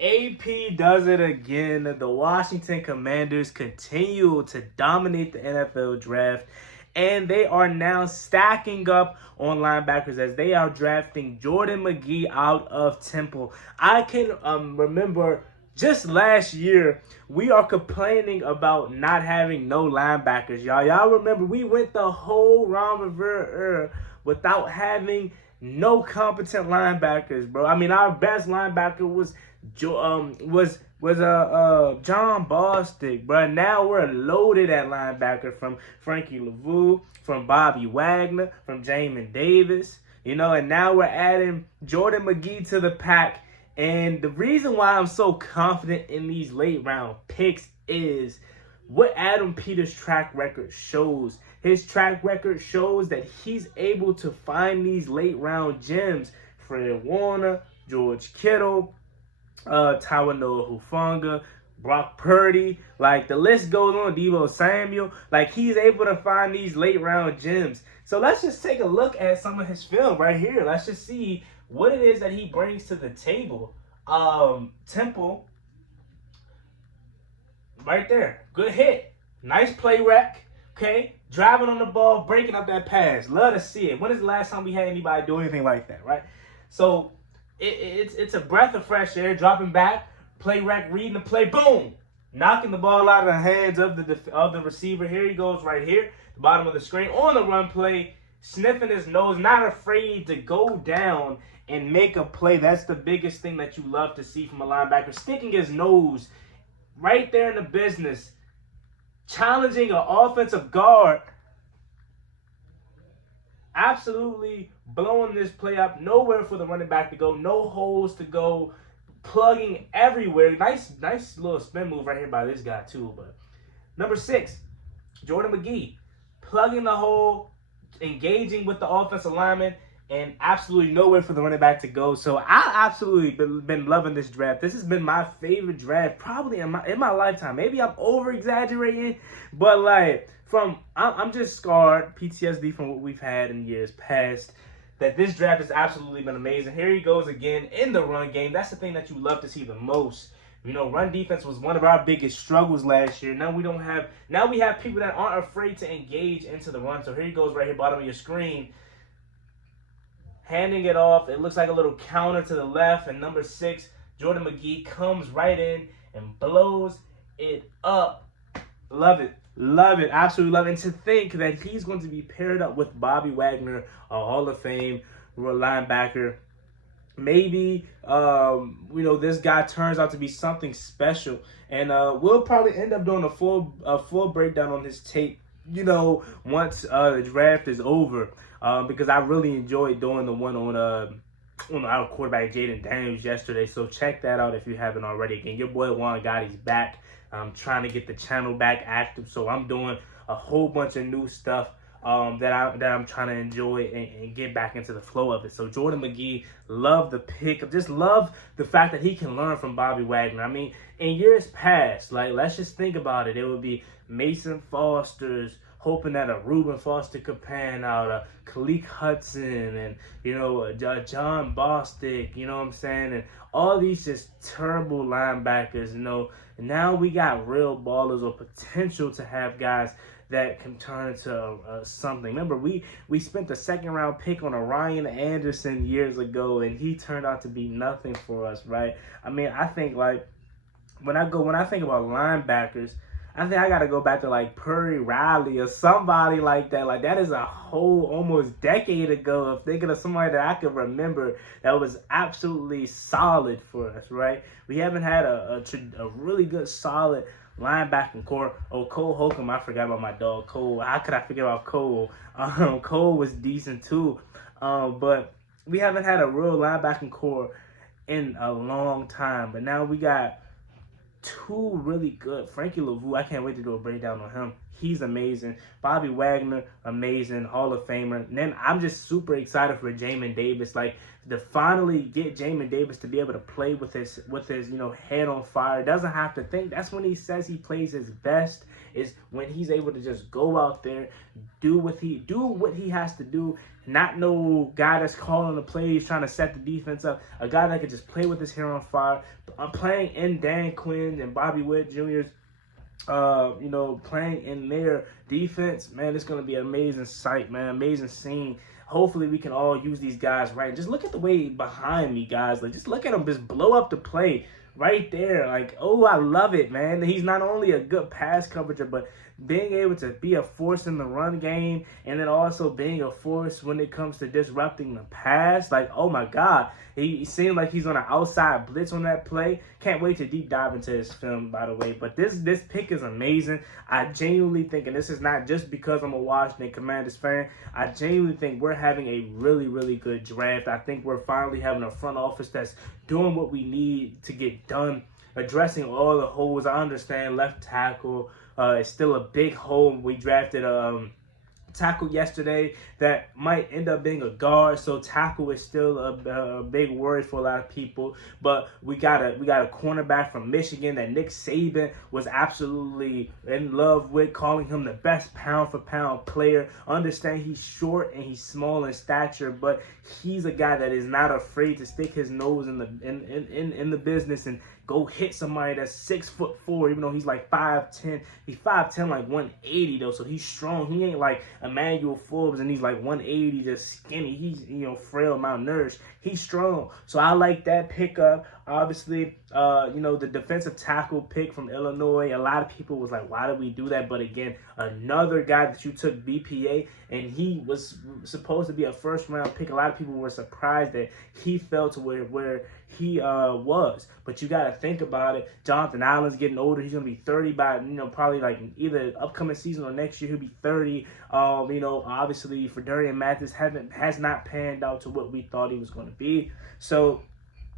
AP does it again. The Washington Commanders continue to dominate the NFL draft, and they are now stacking up on linebackers as they are drafting Jordan McGee out of Temple. I can remember just last year, we are complaining about not having no linebackers. Y'all remember we went the whole Ron Rivera era without having no competent linebackers, bro. I mean, our best linebacker was John Bostic, bro. Now we're loaded at linebacker from Frankie LaVue, from Bobby Wagner, from Jamin Davis, and now we're adding Jordan McGee to the pack. And the reason why I'm so confident in these late round picks is what Adam Peters' track record shows. His track record shows that he's able to find these late round gems. Fred Warner, George Kittle, Tawanoa Hufanga, Brock Purdy, like the list goes on, Deebo Samuel. Like he's able to find these late round gems. So let's just take a look at some of his film right here. Let's just see what it is that he brings to the table. Temple, right there. Good hit. Nice play rec. Okay. Driving on the ball, breaking up that pass. Love to see it. When is the last time we had anybody do anything like that, right? So it's a breath of fresh air. Dropping back, play rec, reading the play, boom, knocking the ball out of the hands of the receiver. Here he goes, right here, the bottom of the screen on the run play, sniffing his nose, not afraid to go down and make a play. That's the biggest thing that you love to see from a linebacker. Sticking his nose right there in the business, challenging an offensive guard, absolutely blowing this play up. Nowhere for the running back to go, no holes to go, plugging everywhere. Nice little spin move right here by this guy too. But number 6, Jordan McGee, plugging the hole, engaging with the offensive lineman, and absolutely nowhere for the running back to go. So I absolutely been loving this draft. This has been my favorite draft probably in my lifetime. Maybe I'm over exaggerating, but like I'm just scarred, PTSD from what we've had in years past, that this draft has absolutely been amazing. Here he goes again in the run game. That's the thing that you love to see the most. Run defense was one of our biggest struggles last year. Now we have people that aren't afraid to engage into the run. So here he goes right here, bottom of your screen, handing it off. It looks like a little counter to the left. And number 6, Jordan McGee comes right in and blows it up. Love it. Love it. Absolutely love it. And to think that he's going to be paired up with Bobby Wagner, a Hall of Fame linebacker. Maybe, this guy turns out to be something special. And we'll probably end up doing a full breakdown on his tape, once the draft is over. Because I really enjoyed doing the one on our quarterback Jaden Daniels yesterday. So check that out if you haven't already. Again, your boy Juan Gotti's back. I'm trying to get the channel back active, so I'm doing a whole bunch of new stuff that I'm trying to enjoy and get back into the flow of it. So Jordan McGee, love the pick. Just love the fact that he can learn from Bobby Wagner. I mean, in years past, like let's just think about it. It would be Mason Foster's, hoping that a Reuben Foster could pan out, a Khaleke Hudson, and John Bostic, you know what I'm saying, and all these just terrible linebackers. Now we got real ballers or potential to have guys that can turn into something. Remember, we spent the 2nd round pick on a Ryan Anderson years ago, and he turned out to be nothing for us, right? I mean, I think like when I think about linebackers, I think I got to go back to like Purdy Riley or somebody like that. Like that is a whole almost decade ago of thinking of somebody that I could remember that was absolutely solid for us, right? We haven't had a really good solid linebacking core. Oh, Cole Holcomb, I forgot about my dog Cole. How could I forget about Cole? Cole was decent too. But we haven't had a real linebacking core in a long time. But now we got 2 really good. Frankie LaVue, I can't wait to do a breakdown on him. He's amazing. Bobby Wagner, amazing, Hall of Famer. And then I'm just super excited for Jamin Davis. Like, to finally get Jamin Davis to be able to play with his head on fire. Doesn't have to think. That's when he says he plays his best, is when he's able to just go out there, do what he has to do. Not no guy that's calling the plays, trying to set the defense up. A guy that could just play with his hair on fire. I'm playing in Dan Quinn and Bobby Witt Jr.'s playing in their defense. Man, it's going to be an amazing sight, man. Amazing scene. Hopefully we can all use these guys right. Just look at the way behind me, guys. Like, just look at him just blow up the play right there. Like, oh, I love it, man. He's not only a good pass coverager, but being able to be a force in the run game, and then also being a force when it comes to disrupting the pass. Like, oh my God. He seemed like he's on an outside blitz on that play. Can't wait to deep dive into his film, by the way. But this pick is amazing. I genuinely think, and this is not just because I'm a Washington Commanders fan, I genuinely think we're having a really, really good draft. I think we're finally having a front office that's doing what we need to get done, addressing all the holes. I understand left tackle is still a big hole. We drafted tackle yesterday that might end up being a guard, so tackle is still a big worry for a lot of people. But we got a cornerback from Michigan that Nick Saban was absolutely in love with, calling him the best pound for pound player. Understand he's short and he's small in stature, but he's a guy that is not afraid to stick his nose in the business and go hit somebody that's 6'4", even though he's like 5'10". He's 5'10", like 180 though, so he's strong. He ain't like Emmanuel Forbes and he's like 180, just skinny. He's frail, malnourished. He's strong, so I like that pickup. Obviously, the defensive tackle pick from Illinois. A lot of people was like, why did we do that? But again, another guy that you took BPA, and he was supposed to be a first-round pick. A lot of people were surprised that he fell to where he was. But you got to think about it. Jonathan Allen's getting older. He's going to be 30 by, probably like either upcoming season or next year. He'll be 30. Obviously, Ferdinand Mathis has not panned out to what we thought he was going to be. So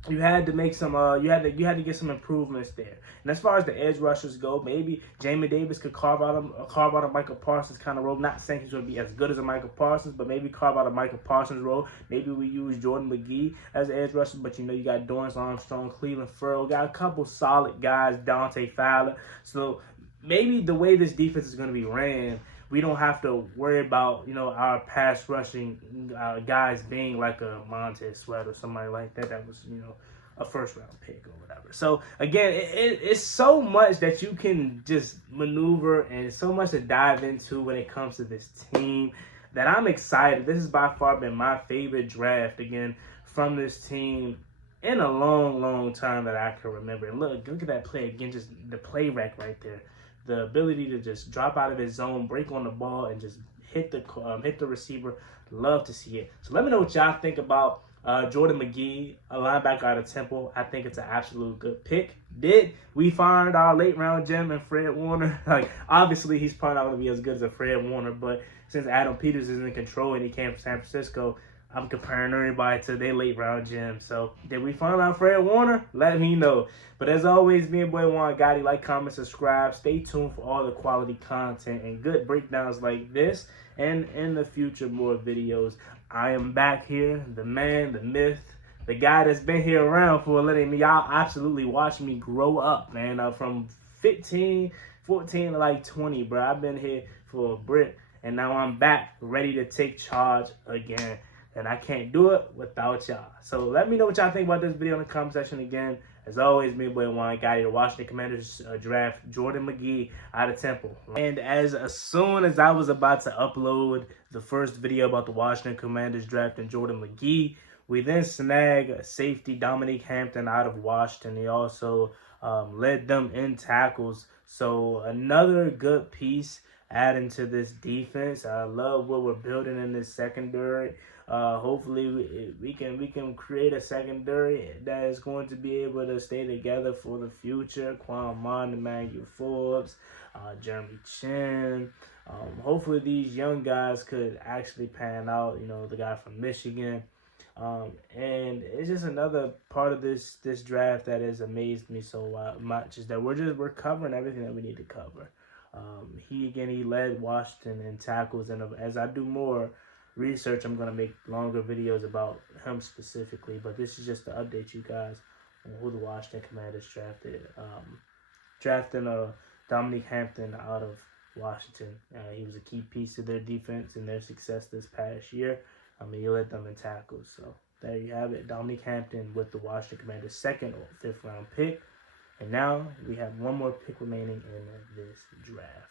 you had to make some you had to get some improvements there. And as far as the edge rushers go, maybe Jamin Davis could carve out a Michael Parsons kind of role. Not saying he's going to be as good as a Michael Parsons, but maybe carve out a Michael Parsons role. Maybe we use Jordan McGee as an edge rusher, but you got Dorrance Armstrong, Cleveland Ferrell, got a couple solid guys, Dante Fowler. So maybe the way this defense is going to be ran, we don't have to worry about, our pass rushing guys being like a Montez Sweat or somebody like that. That was, a first-round pick or whatever. So, again, it's so much that you can just maneuver and so much to dive into when it comes to this team that I'm excited. This has by far been my favorite draft, again, from this team in a long, long time that I can remember. And look at that play again, just the play rack right there. The ability to just drop out of his zone, break on the ball, and just hit the receiver. Love to see it. So let me know what y'all think about Jordan McGee, a linebacker out of Temple. I think it's an absolute good pick. Did we find our late round gem in Fred Warner? Like, obviously he's probably not going to be as good as a Fred Warner, but since Adam Peters is in control and he came from San Francisco, I'm comparing everybody to their late round gem. So, did we find out Fred Warner? Let me know. But as always, me and boy Juan Gotti, like, comment, subscribe. Stay tuned for all the quality content and good breakdowns like this. And in the future, more videos. I am back here, the man, the myth, the guy that's been here around for letting me, y'all absolutely watch me grow up, man. From 14 to like 20, bro. I've been here for a brick. And now I'm back, ready to take charge again. And I can't do it without y'all. So let me know what y'all think about this video in the comment section again. As always, me and boy Juan Gotti, the Washington Commanders draft Jordan McGee out of Temple. And as soon as I was about to upload the first video about the Washington Commanders drafting Jordan McGee, we then snagged safety Dominique Hampton out of Washington. He also led them in tackles. So another good piece adding to this defense. I love what we're building in this secondary. Hopefully we can create a secondary that is going to be able to stay together for the future. Quan Mon, Emmanuel Forbes, Jeremy Chin. Hopefully these young guys could actually pan out. The guy from Michigan. And it's just another part of this draft that has amazed me so much is that we're covering everything that we need to cover. He led Washington in tackles, and as I do more research, I'm gonna make longer videos about him specifically. But this is just to update you guys on who the Washington Commanders drafted. Drafting Dominique Hampton out of Washington. He was a key piece to their defense and their success this past year. He led them in tackles. So there you have it. Dominique Hampton with the Washington Commanders' second or fifth round pick. And now we have one more pick remaining in this draft.